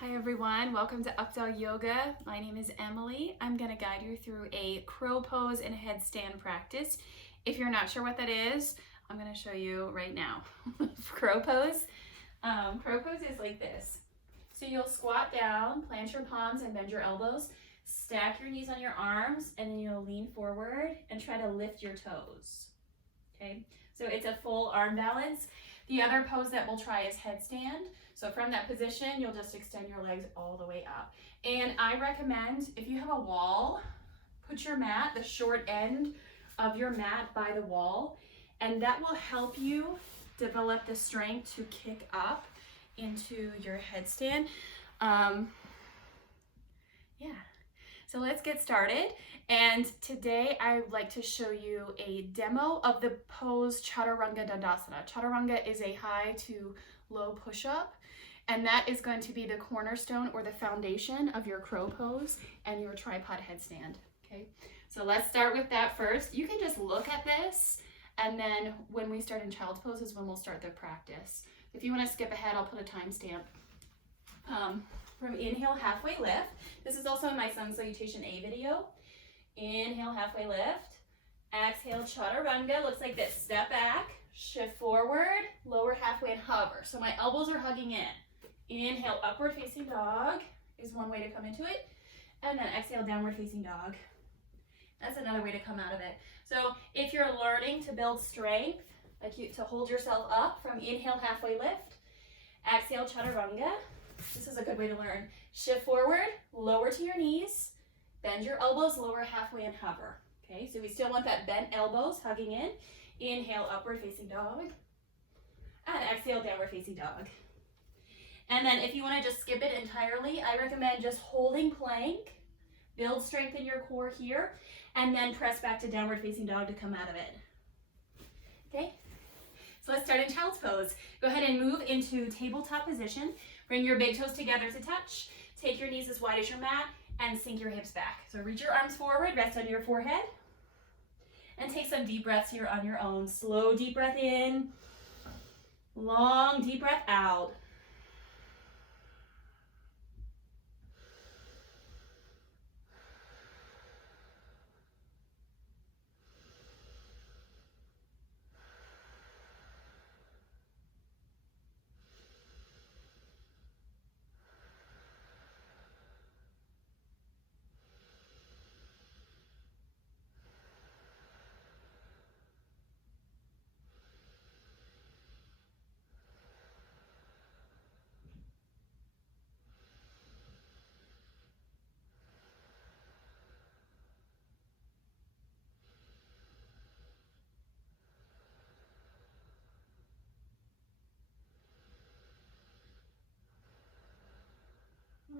Hi everyone, welcome to Updawg Yoga. My name is Emily. I'm going to guide you through a crow pose and headstand practice. If you're not sure what that is, I'm going to show you right now. Crow pose. Crow pose is like this. So you'll squat down, plant your palms and bend your elbows, stack your knees on your arms, and then you'll lean forward and try to lift your toes. Okay, so it's a full arm balance. The other pose that we'll try is headstand. So from that position, you'll just extend your legs all the way up. And I recommend, if you have a wall, put your mat, the short end of your mat by the wall, and that will help you develop the strength to kick up into your headstand. So let's get started. And today I would like to show you a demo of the pose Chaturanga Dandasana. Chaturanga is a high to low push-up, and that is going to be the cornerstone or the foundation of your crow pose and your tripod headstand. Okay, so let's start with that first. You can just look at this, and then when we start in child's pose is when we'll start the practice. If you want to skip ahead, I'll put a timestamp. From inhale, halfway lift. This is also in my sun salutation A video. Inhale, halfway lift. Exhale, chaturanga. Looks like this. Step back, shift forward, lower halfway and hover. So my elbows are hugging in. Inhale, upward facing dog is one way to come into it. And then exhale, downward facing dog. That's another way to come out of it. So if you're learning to build strength, to hold yourself up from inhale, halfway lift, exhale, chaturanga. This is a good way to learn. Shift forward, lower to your knees, bend your elbows, lower halfway and hover. Okay, so we still want that bent elbows hugging in. Inhale, upward facing dog. And exhale, downward facing dog. And then if you want to just skip it entirely, I recommend just holding plank, build strength in your core here, and then press back to downward facing dog to come out of it. Okay, so let's start in child's pose. Go ahead and move into tabletop position. Bring your big toes together to touch. Take your knees as wide as your mat and sink your hips back. So reach your arms forward, rest on your forehead, and take some deep breaths here on your own. Slow deep breath in, long deep breath out.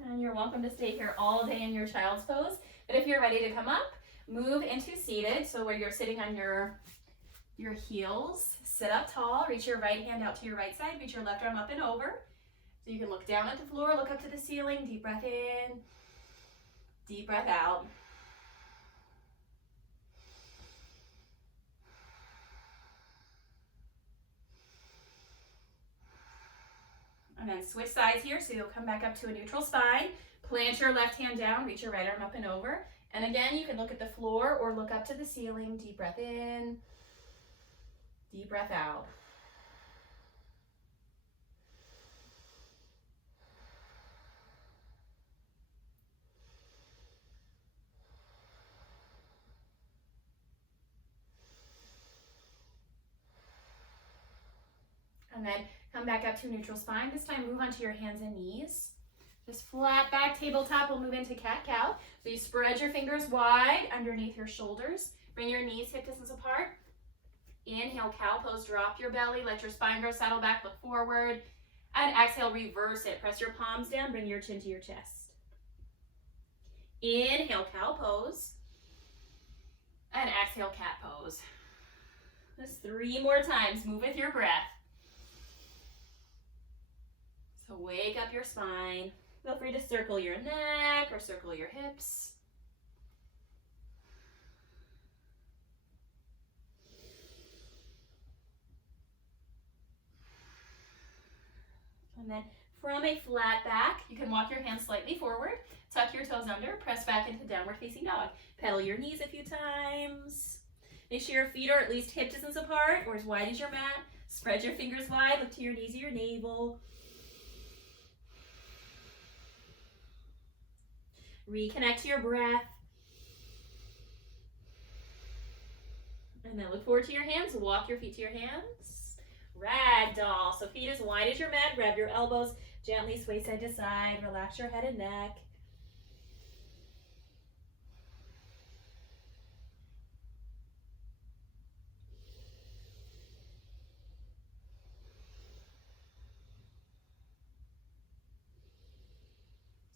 And you're welcome to stay here all day in your child's pose. But if you're ready to come up, move into seated. So where you're sitting on your heels, sit up tall, reach your right hand out to your right side, reach your left arm up and over. So you can look down at the floor, look up to the ceiling, deep breath in, deep breath out. And then switch sides here, so you'll come back up to a neutral spine. Plant your left hand down, reach your right arm up and over. And again, you can look at the floor or look up to the ceiling. Deep breath in, deep breath out. And then come back up to neutral spine. This time move onto your hands and knees. Just flat back tabletop. We'll move into cat-cow. So you spread your fingers wide underneath your shoulders. Bring your knees hip distance apart. Inhale, cow pose. Drop your belly. Let your spine grow. Saddle back. Look forward. And exhale, reverse it. Press your palms down. Bring your chin to your chest. Inhale, cow pose. And exhale, cat pose. Just 3 more times. Move with your breath. So wake up your spine. Feel free to circle your neck or circle your hips. And then from a flat back. You can walk your hands slightly forward, tuck your toes under, press back into downward facing dog. Pedal your knees a few times. Make sure your feet are at least hip distance apart or as wide as your mat. Spread your fingers wide, look to your knees or your navel. Reconnect to your breath. And then look forward to your hands. Walk your feet to your hands. Ragdoll. So feet as wide as your mat. Grab your elbows. Gently sway side to side. Relax your head and neck.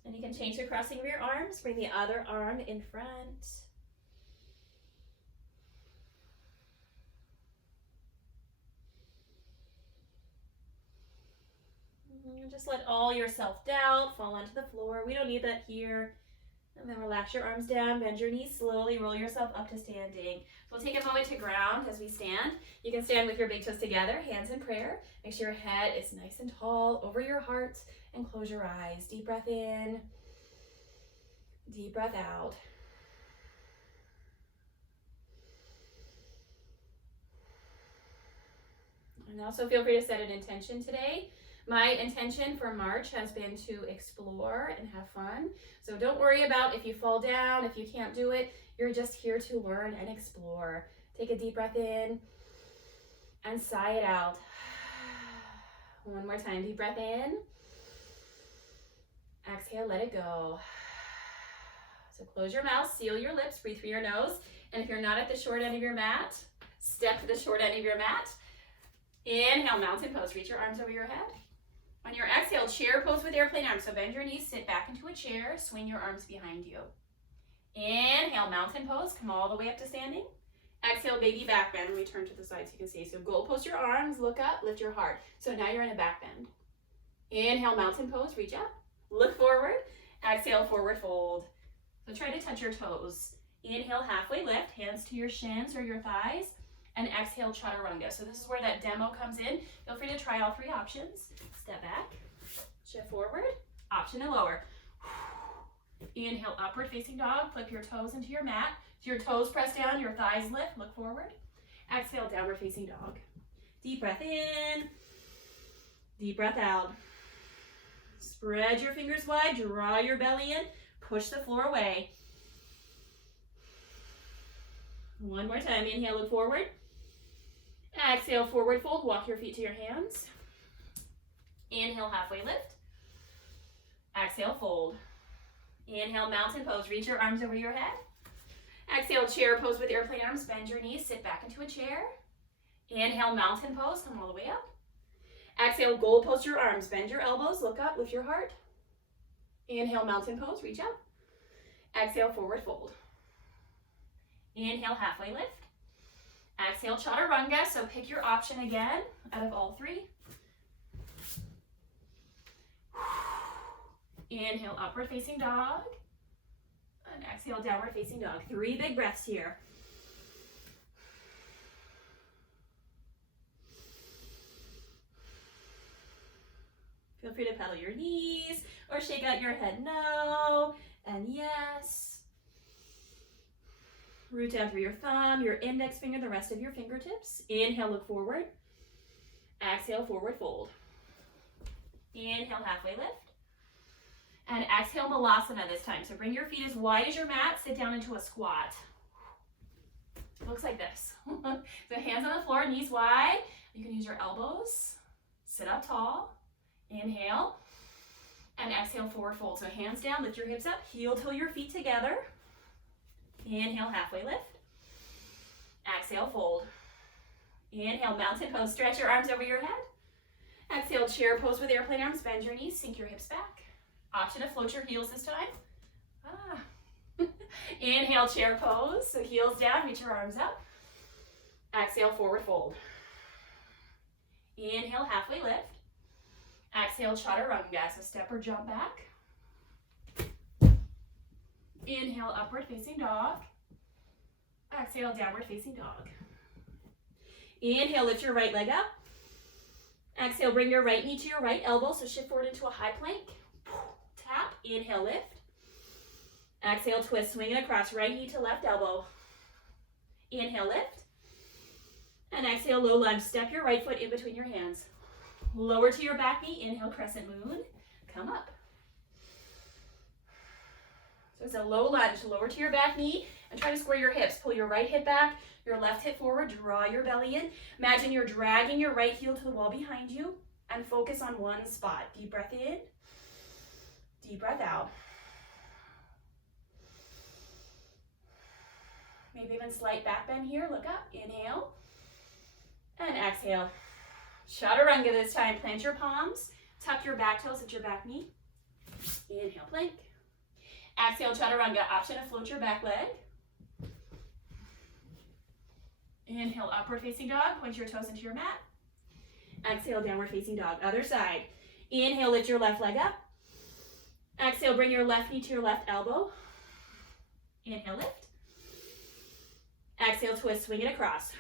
And you can change the crossing of your arms. Bring the other arm in front. Just let all your self-doubt fall onto the floor. We don't need that here. And then relax your arms down, bend your knees slowly, roll yourself up to standing. So we'll take a moment to ground as we stand. You can stand with your big toes together, hands in prayer. Make sure your head is nice and tall over your heart and close your eyes. Deep breath in, deep breath out. And also feel free to set an intention today. My intention for March has been to explore and have fun. So don't worry about if you fall down, if you can't do it. You're just here to learn and explore. Take a deep breath in and sigh it out. One more time, deep breath in. Exhale, let it go. So close your mouth, seal your lips, breathe through your nose. And if you're not at the short end of your mat, step to the short end of your mat. Inhale, mountain pose. Reach your arms over your head. On your exhale, chair pose with airplane arms. So bend your knees, sit back into a chair, swing your arms behind you. Inhale, mountain pose. Come all the way up to standing. Exhale, baby back bend. We turn to the side so you can see. So goal post your arms, look up, lift your heart. So now you're in a back bend. Inhale, mountain pose, reach up, look forward. Exhale, forward fold. So try to touch your toes. Inhale, halfway lift, hands to your shins or your thighs. And exhale, chaturanga. So this is where that demo comes in. Feel free to try all three options. Step back, shift forward, option to lower. Inhale, upward facing dog. Flip your toes into your mat. So your toes press down, your thighs lift, look forward. Exhale, downward facing dog. Deep breath in, deep breath out. Spread your fingers wide, draw your belly in, push the floor away. One more time, inhale, look forward. Exhale, forward fold, walk your feet to your hands. Inhale, halfway lift. Exhale, fold. Inhale, mountain pose, reach your arms over your head. Exhale, chair pose with airplane arms, bend your knees, sit back into a chair. Inhale, mountain pose, come all the way up. Exhale, goal post your arms, bend your elbows, look up, lift your heart. Inhale, mountain pose, reach up. Exhale, forward fold. Inhale, halfway lift. Exhale, chaturanga. So pick your option again out of all three. Inhale, upward facing dog. And exhale, downward facing dog. 3 big breaths here. Feel free to pedal your knees or shake out your head no and yes. Root down through your thumb, your index finger, the rest of your fingertips. Inhale, look forward. Exhale, forward fold. Inhale, halfway lift. And exhale, Malasana this time. So bring your feet as wide as your mat, sit down into a squat. It looks like this. So hands on the floor, knees wide. You can use your elbows. Sit up tall. Inhale. And exhale, forward fold. So hands down, lift your hips up, heel toe your feet together. Inhale, halfway lift. Exhale, fold. Inhale, mountain pose. Stretch your arms over your head. Exhale, chair pose with airplane arms. Bend your knees, sink your hips back. Option to float your heels this time. Inhale, chair pose. So heels down, reach your arms up. Exhale, forward fold. Inhale, halfway lift. Exhale, chaturanga. So step or jump back. Inhale, upward facing dog. Exhale, downward facing dog. Inhale, lift your right leg up. Exhale, bring your right knee to your right elbow, so shift forward into a high plank. Tap, inhale, lift. Exhale, twist, swing it across, right knee to left elbow. Inhale, lift. And exhale, low lunge. Step your right foot in between your hands. Lower to your back knee, inhale, crescent moon. Come up. So it's a low lunge, lower to your back knee, and try to square your hips. Pull your right hip back, your left hip forward, draw your belly in. Imagine you're dragging your right heel to the wall behind you, and focus on one spot. Deep breath in, deep breath out. Maybe even slight back bend here. Look up, inhale, and exhale. Chaturanga this time. Plant your palms, tuck your back toes at your back knee. Inhale, plank. Exhale, chaturanga. Option to float your back leg. Inhale, upward facing dog. Point your toes into your mat. Exhale, downward facing dog. Other side. Inhale, lift your left leg up. Exhale, bring your left knee to your left elbow. Inhale, lift. Exhale, twist, swing it across.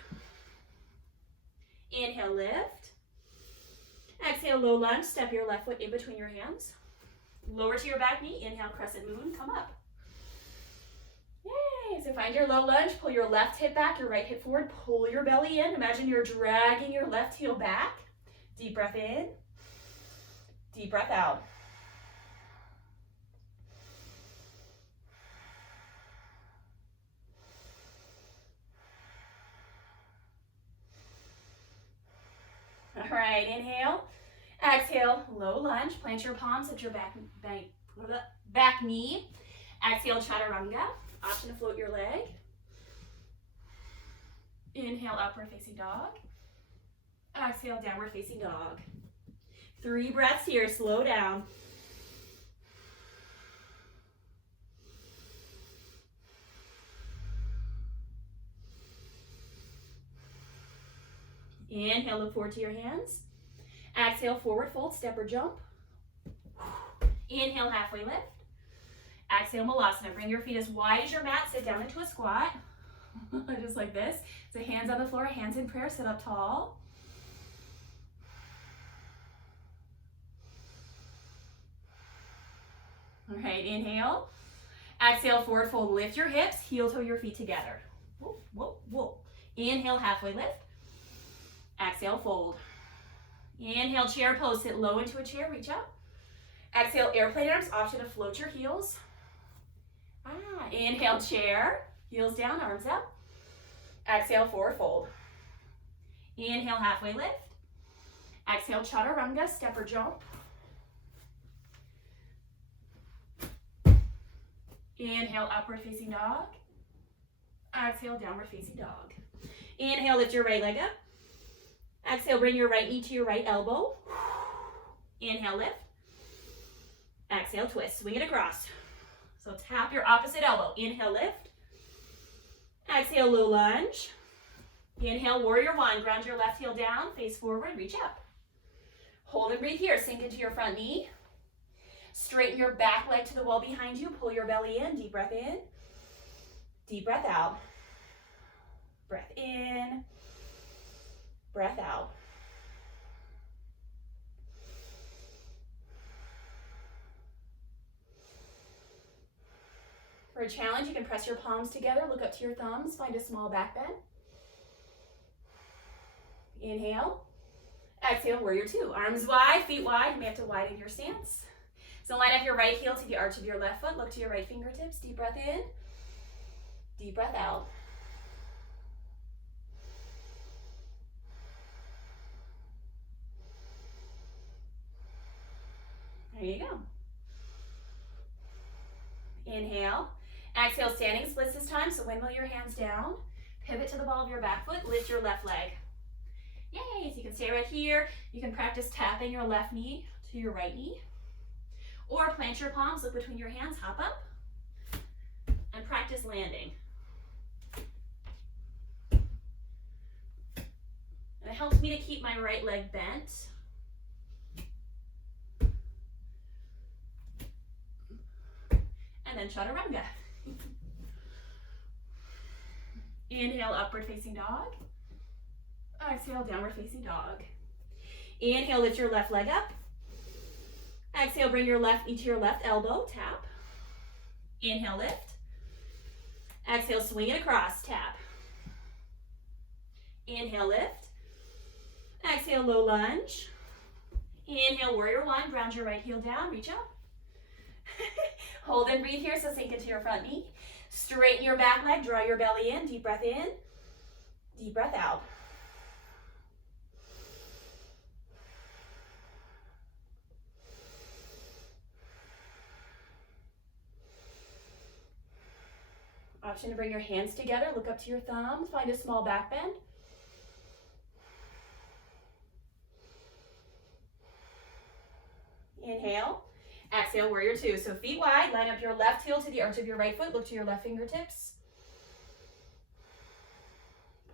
Inhale, lift. Exhale, low lunge. Step your left foot in between your hands. Lower to your back knee. Inhale, crescent moon. Come up. Yay! So find your low lunge. Pull your left hip back, your right hip forward. Pull your belly in. Imagine you're dragging your left heel back. Deep breath in. Deep breath out. All right, inhale. Exhale, low lunge. Plant your palms at your back knee. Exhale, chaturanga. Option to float your leg. Inhale, upward facing dog. Exhale, downward facing dog. 3 breaths here. Slow down. Inhale, look forward to your hands. Exhale, forward fold, step or jump. Inhale, halfway lift. Exhale, malasana. Bring your feet as wide as your mat. Sit down into a squat. Just like this. So hands on the floor, hands in prayer. Sit up tall. All right, inhale. Exhale, forward fold. Lift your hips, heel toe your feet together. Whoa, whoa, whoa. Inhale, halfway lift. Exhale, fold. Inhale, chair pose. Sit low into a chair, reach up. Exhale, airplane arms. Option to float your heels. Inhale, chair. Heels down, arms up. Exhale, forward fold. Inhale, halfway lift. Exhale, chaturanga, step or jump. Inhale, upward facing dog. Exhale, downward facing dog. Inhale, lift your right leg up. Exhale, bring your right knee to your right elbow. Inhale, lift. Exhale, twist. Swing it across. So tap your opposite elbow. Inhale, lift. Exhale, low lunge. Inhale, warrior one. Ground your left heel down. Face forward. Reach up. Hold and breathe here. Sink into your front knee. Straighten your back leg to the wall behind you. Pull your belly in. Deep breath in. Deep breath out. Breath in. Breath out. For a challenge, you can press your palms together, look up to your thumbs, find a small back bend. Inhale. Exhale, warrior two. Arms wide, feet wide. You may have to widen your stance. So line up your right heel to the arch of your left foot. Look to your right fingertips. Deep breath in. Deep breath out. There you go. Inhale. Exhale, standing splits this time, so windmill your hands down. Pivot to the ball of your back foot. Lift your left leg. Yay! So you can stay right here. You can practice tapping your left knee to your right knee. Or plant your palms, look between your hands, hop up, and practice landing. And it helps me to keep my right leg bent. And then chaturanga. Inhale, upward facing dog. Exhale, downward facing dog. Inhale, lift your left leg up. Exhale, bring your left knee to your left elbow, tap. Inhale, lift. Exhale, swing it across, tap. Inhale, lift. Exhale, low lunge. Inhale, warrior one, ground your right heel down, reach up. Hold and breathe here, so sink into your front knee. Straighten your back leg, draw your belly in, deep breath in, deep breath out. Option to bring your hands together, look up to your thumbs, find a small back bend. Inhale, exhale, warrior two. So feet wide, line up your left heel to the arch of your right foot, look to your left fingertips.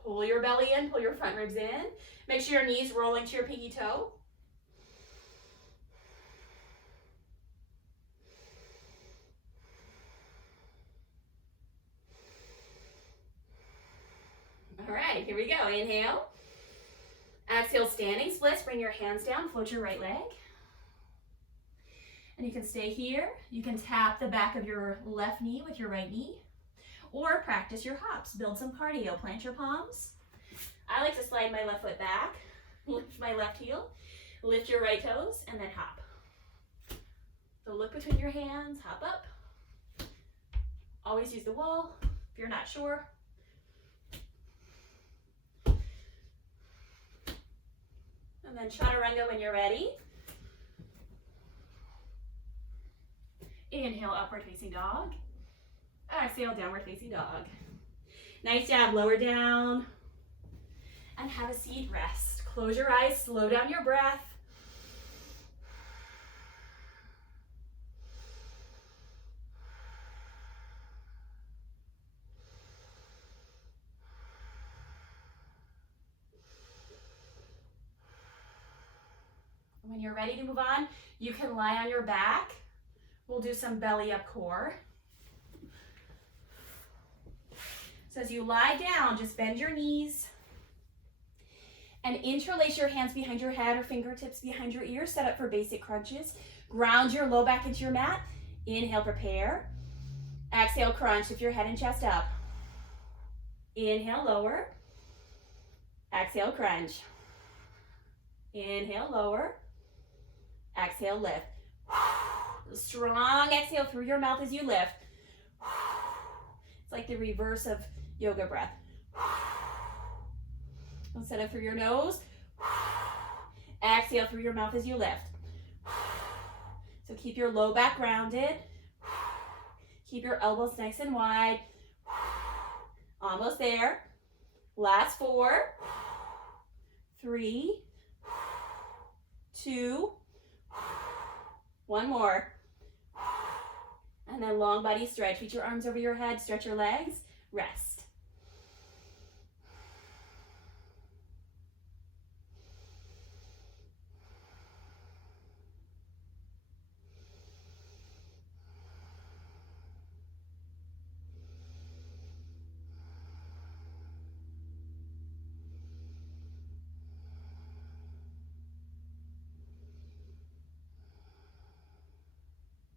Pull your belly in, pull your front ribs in. Make sure your knees roll into your pinky toe. All right, here we go. Inhale. Exhale, standing splits. Bring your hands down, float your right leg. And you can stay here. You can tap the back of your left knee with your right knee, or practice your hops. Build some cardio. Plant your palms. I like to slide my left foot back, lift my left heel, lift your right toes, and then hop. So look between your hands, hop up. Always use the wall if you're not sure. And then chaturanga when you're ready. Inhale, upward facing dog. Exhale, downward facing dog. Nice job, lower down. And have a seat, rest. Close your eyes, slow down your breath. When you're ready to move on, you can lie on your back. We'll do some belly up core. So as you lie down, just bend your knees and interlace your hands behind your head or fingertips behind your ears. Set up for basic crunches. Ground your low back into your mat. Inhale, prepare. Exhale, crunch. Lift your head and chest up. Inhale, lower. Exhale, crunch. Inhale, lower. Exhale, lift. Strong exhale through your mouth as you lift. It's like the reverse of yoga breath. Set up through your nose. Exhale through your mouth as you lift. So keep your low back grounded. Keep your elbows nice and wide. Almost there. Last 4, 3, 2, 1 more. And then long body stretch. Reach your arms over your head, stretch your legs, rest.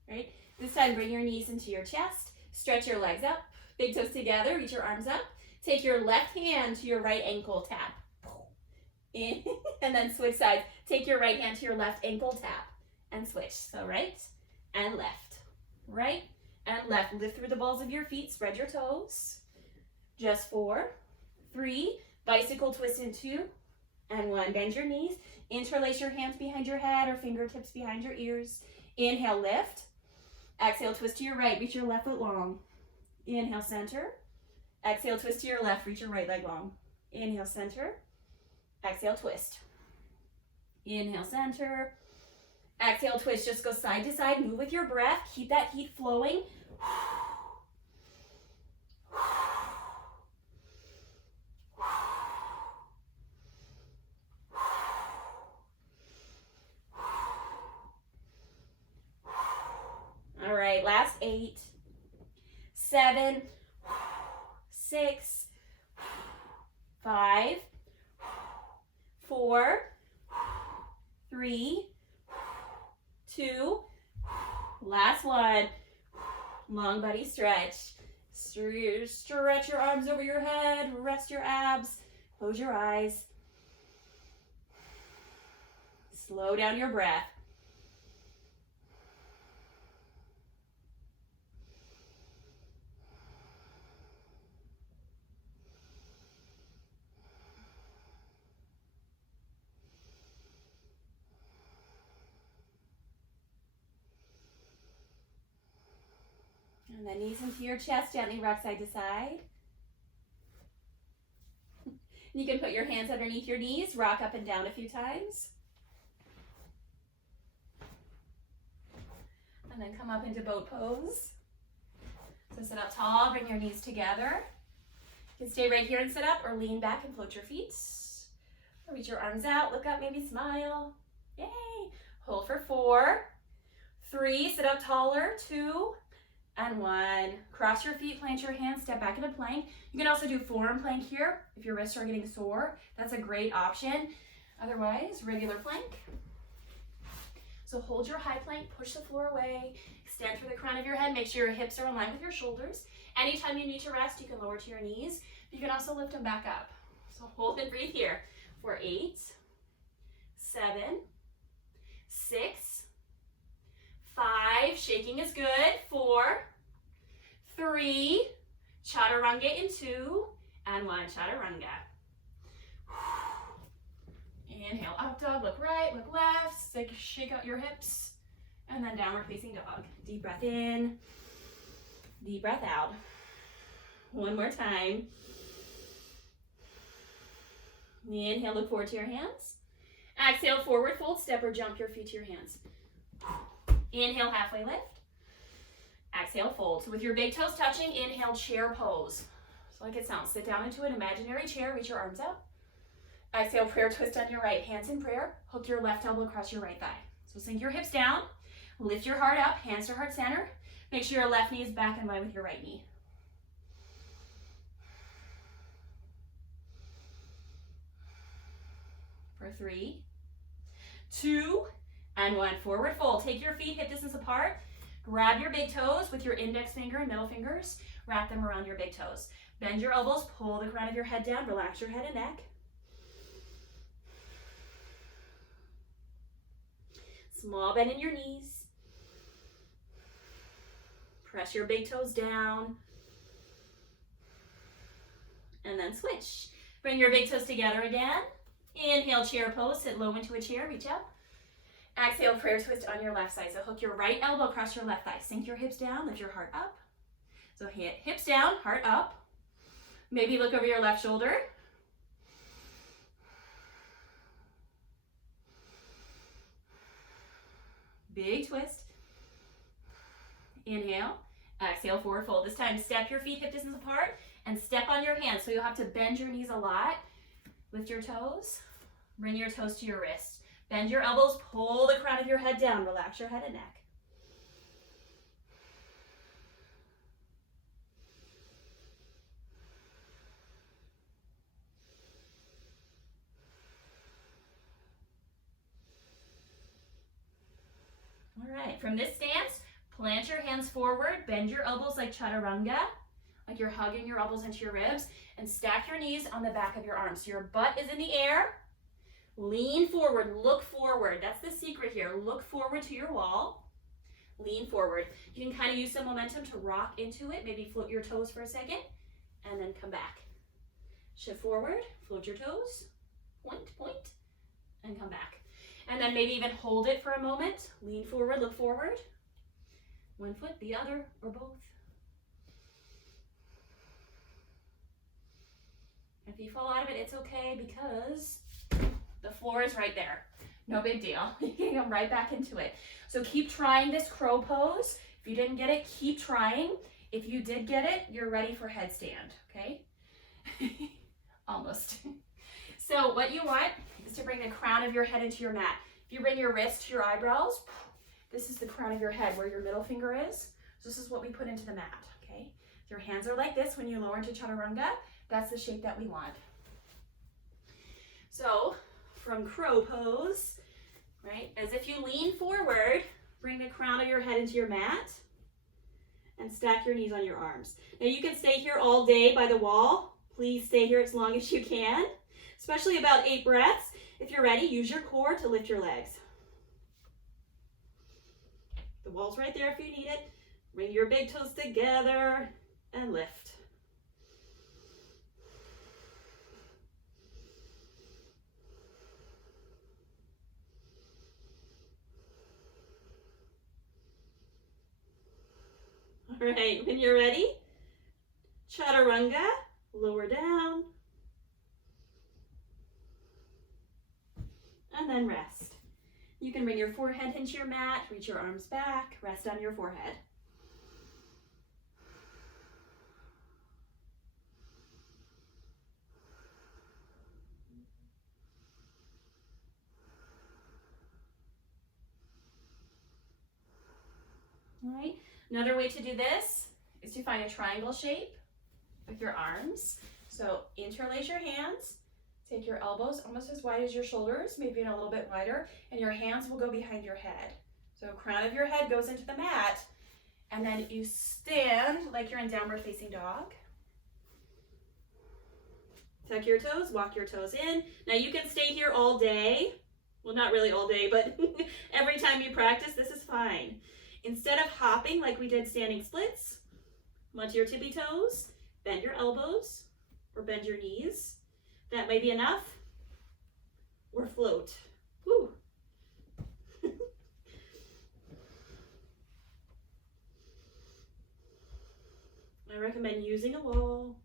Right? This time, bring your knees into your chest, stretch your legs up, big toes together, reach your arms up. Take your left hand to your right ankle, tap. In, and then switch sides. Take your right hand to your left ankle, tap, and switch. So right and left, right and left. Lift through the balls of your feet, spread your toes. Just 4, 3, bicycle twist in 2, and 1. Bend your knees, interlace your hands behind your head or fingertips behind your ears. Inhale, lift. Exhale, twist to your right, reach your left foot long. Inhale, center. Exhale, twist to your left, reach your right leg long. Inhale, center. Exhale, twist. Inhale, center. Exhale, twist. Just go side to side, move with your breath. Keep that heat flowing. All right, last 8, 7, 6, 5, 4, 3, 2, last one. Long body stretch. Stretch your arms over your head, rest your abs, close your eyes. Slow down your breath. And then knees into your chest, gently rock side to side. You can put your hands underneath your knees, rock up and down a few times. And then come up into boat pose. So sit up tall, bring your knees together. You can stay right here and sit up, or lean back and float your feet. Reach your arms out, look up, maybe smile. Yay! Hold for 4, 3, sit up taller, 2, and 1. Cross your feet, plant your hands, step back into plank. You can also do forearm plank here if your wrists are getting sore. That's a great option. Otherwise, regular plank. So hold your high plank, push the floor away, extend through the crown of your head, make sure your hips are in line with your shoulders. Anytime you need to rest, you can lower to your knees. You can also lift them back up. So hold and breathe here for 8, 7, 6, 5, shaking is good, 4, 3, chaturanga in 2, and 1, chaturanga. Inhale, up dog, look right, look left, shake out your hips, and then downward facing dog. Deep breath in, deep breath out. One more time. Inhale, look forward to your hands. Exhale, forward fold, step or jump your feet to your hands. Inhale, halfway lift. Exhale, fold. So with your big toes touching, inhale, chair pose. So like it sounds, sit down into an imaginary chair, reach your arms out. Exhale, prayer twist on your right, hands in prayer. Hook your left elbow across your right thigh. So sink your hips down, lift your heart up, hands to heart center. Make sure your left knee is back in line with your right knee. For 3, 2, and 1. Forward fold. Take your feet hip distance apart. Grab your big toes with your index finger and middle fingers. Wrap them around your big toes. Bend your elbows, pull the crown of your head down, relax your head and neck. Small bend in your knees. Press your big toes down. And then switch. Bring your big toes together again. Inhale, chair pose, sit low into a chair, reach up. Exhale, prayer twist on your left side. So hook your right elbow across your left thigh. Sink your hips down, lift your heart up. So hips down, heart up. Maybe look over your left shoulder. Big twist. Inhale. Exhale, forward fold. This time, step your feet hip distance apart and step on your hands. So you'll have to bend your knees a lot. Lift your toes. Bring your toes to your wrists. Bend your elbows, pull the crown of your head down. Relax your head and neck. All right, from this stance, plant your hands forward, bend your elbows like chaturanga, like you're hugging your elbows into your ribs, and stack your knees on the back of your arms. So your butt is in the air. Lean forward, look forward. That's the secret here. Look forward to your wall. Lean forward. You can kind of use some momentum to rock into it. Maybe float your toes for a second and then come back. Shift forward, float your toes, point, and come back. And then maybe even hold it for a moment. Lean forward, look forward. One foot, the other, or both. If you fall out of it, it's okay because the floor is right there. No big deal. You can come right back into it. So keep trying this crow pose. If you didn't get it, keep trying. If you did get it, you're ready for headstand, okay? Almost. So what you want is to bring the crown of your head into your mat. If you bring your wrist to your eyebrows, this is the crown of your head where your middle finger is. So this is what we put into the mat, okay? If your hands are like this when you lower into chaturanga, that's the shape that we want. So from crow pose, right? As if you lean forward, bring the crown of your head into your mat and stack your knees on your arms. Now you can stay here all day by the wall. Please stay here as long as you can, especially about 8 breaths. If you're ready, use your core to lift your legs. The wall's right there if you need it. Bring your big toes together and lift. All right, when you're ready, chaturanga, lower down, and then rest. You can bring your forehead into your mat, reach your arms back, rest on your forehead. All right, another way to do this is to find a triangle shape with your arms. So interlace your hands, take your elbows almost as wide as your shoulders, maybe a little bit wider, and your hands will go behind your head. So crown of your head goes into the mat, and then you stand like you're in downward facing dog. Tuck your toes, walk your toes in. Now you can stay here all day. Well, not really all day, but every time you practice, this is fine. Instead of hopping like we did standing splits, onto your tippy toes, bend your elbows or bend your knees. That may be enough. Or float. Woo. I recommend using a wall.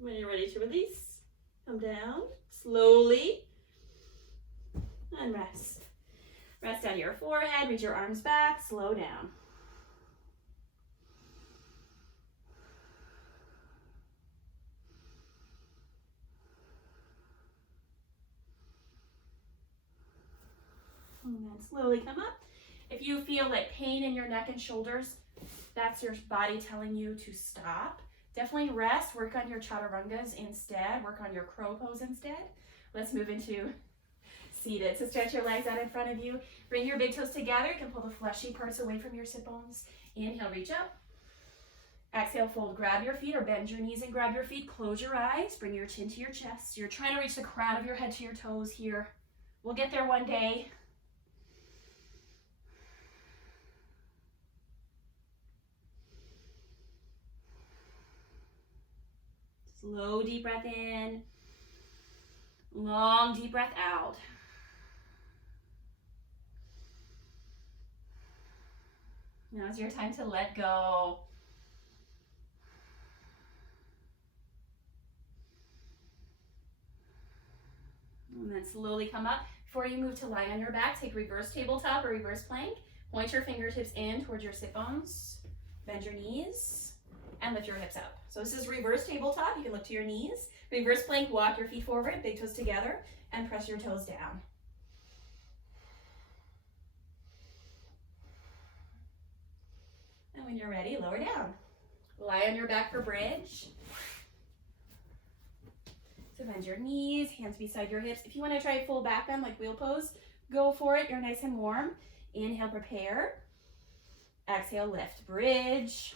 When you're ready to release, come down slowly and rest. Rest on your forehead, reach your arms back, slow down. And then slowly come up. If you feel like pain in your neck and shoulders, that's your body telling you to stop. Definitely rest, work on your chaturangas instead, work on your crow pose instead. Let's move into seated. So stretch your legs out in front of you. Bring your big toes together. You can pull the fleshy parts away from your sit bones. Inhale, reach up. Exhale, fold, grab your feet or bend your knees and grab your feet. Close your eyes, bring your chin to your chest. You're trying to reach the crown of your head to your toes here. We'll get there one day. Slow, deep breath in. Long, deep breath out. Now's your time to let go. And then slowly come up. Before you move to lie on your back, take reverse tabletop or reverse plank. Point your fingertips in towards your sit bones. Bend your knees and lift your hips up. So this is reverse tabletop. You can look to your knees. Reverse plank, walk your feet forward, big toes together, and press your toes down. And when you're ready, lower down. Lie on your back for bridge. So bend your knees, hands beside your hips. If you want to try full back bend like wheel pose, go for it. You're nice and warm. Inhale, prepare. Exhale, lift, bridge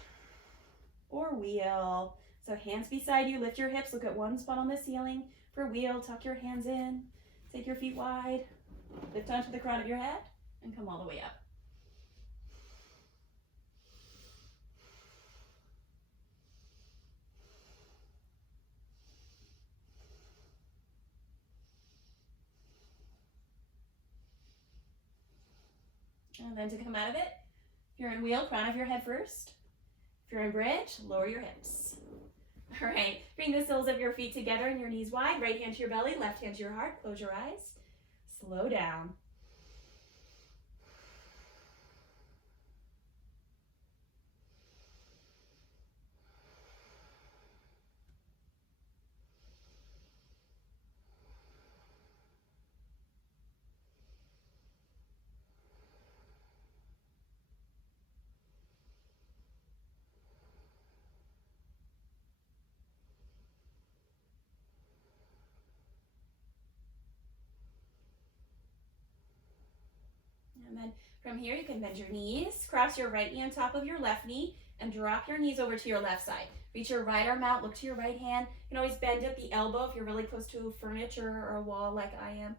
or wheel. So hands beside you, lift your hips, look at one spot on the ceiling. For wheel, tuck your hands in, take your feet wide, lift onto the crown of your head, and come all the way up. And then to come out of it, if you're in wheel, crown of your head first. If you're in bridge, lower your hips. All right, bring the soles of your feet together and your knees wide. Right hand to your belly, left hand to your heart. Close your eyes. Slow down. From here, you can bend your knees, cross your right knee on top of your left knee, and drop your knees over to your left side. Reach your right arm out, look to your right hand. You can always bend at the elbow if you're really close to furniture or a wall like I am.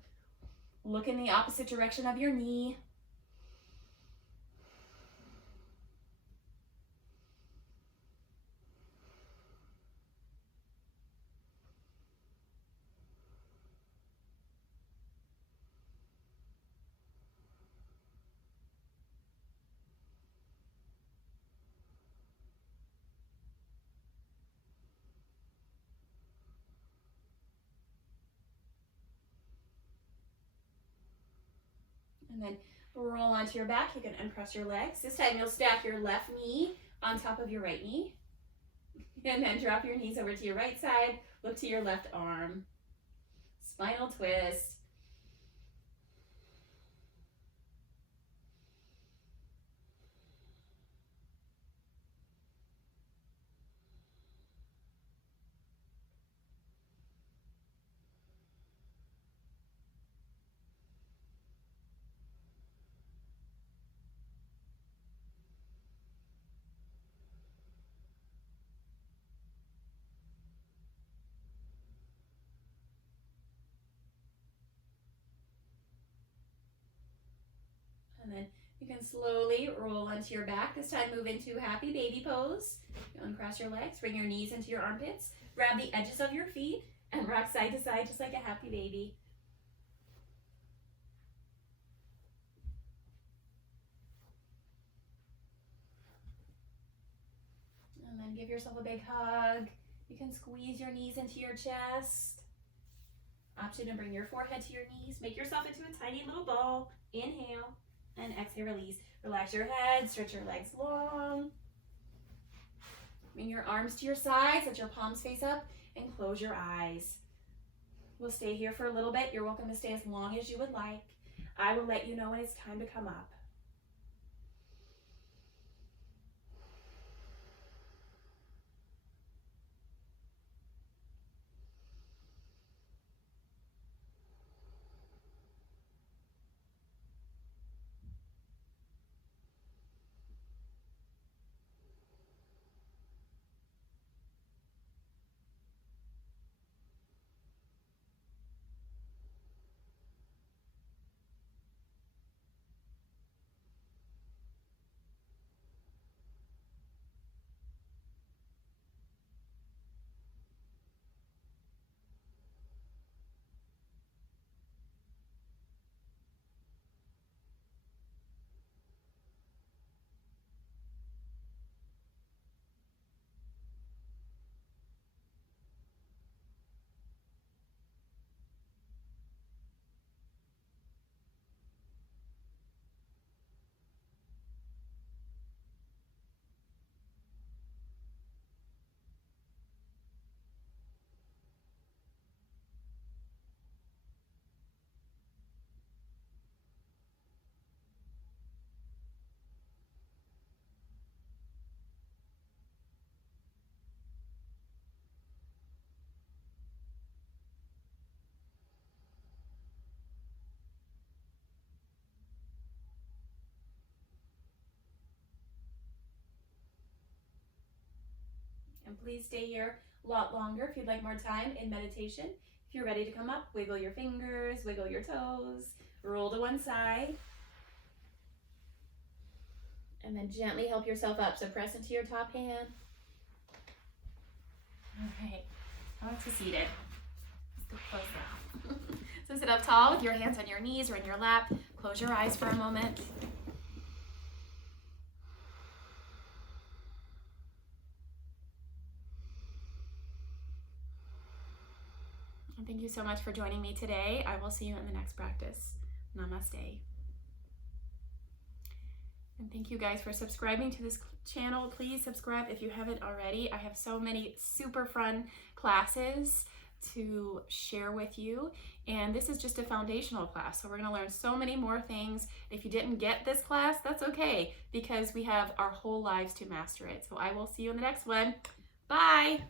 Look in the opposite direction of your knee. And then roll onto your back. You can uncross your legs. This time you'll stack your left knee on top of your right knee. And then drop your knees over to your right side. Look to your left arm. Spinal twist. And then you can slowly roll onto your back. This time move into happy baby pose. You uncross your legs, bring your knees into your armpits, grab the edges of your feet, and rock side to side just like a happy baby. And then give yourself a big hug. You can squeeze your knees into your chest. Option to bring your forehead to your knees. Make yourself into a tiny little ball. Inhale. And exhale, release. Relax your head, stretch your legs long. Bring your arms to your sides, let your palms face up, and close your eyes. We'll stay here for a little bit. You're welcome to stay as long as you would like. I will let you know when it's time to come up. And please stay here a lot longer if you'd like more time in meditation. If you're ready to come up, wiggle your fingers, wiggle your toes, roll to one side. And then gently help yourself up. So press into your top hand. All right, come up to seated. Let's go close down. So sit up tall with your hands on your knees or in your lap. Close your eyes for a moment. And thank you so much for joining me today. I will see you in the next practice. Namaste. And thank you guys for subscribing to this channel. Please subscribe if you haven't already. I have so many super fun classes to share with you. And this is just a foundational class. So we're going to learn so many more things. If you didn't get this class, that's okay, because we have our whole lives to master it. So I will see you in the next one. Bye.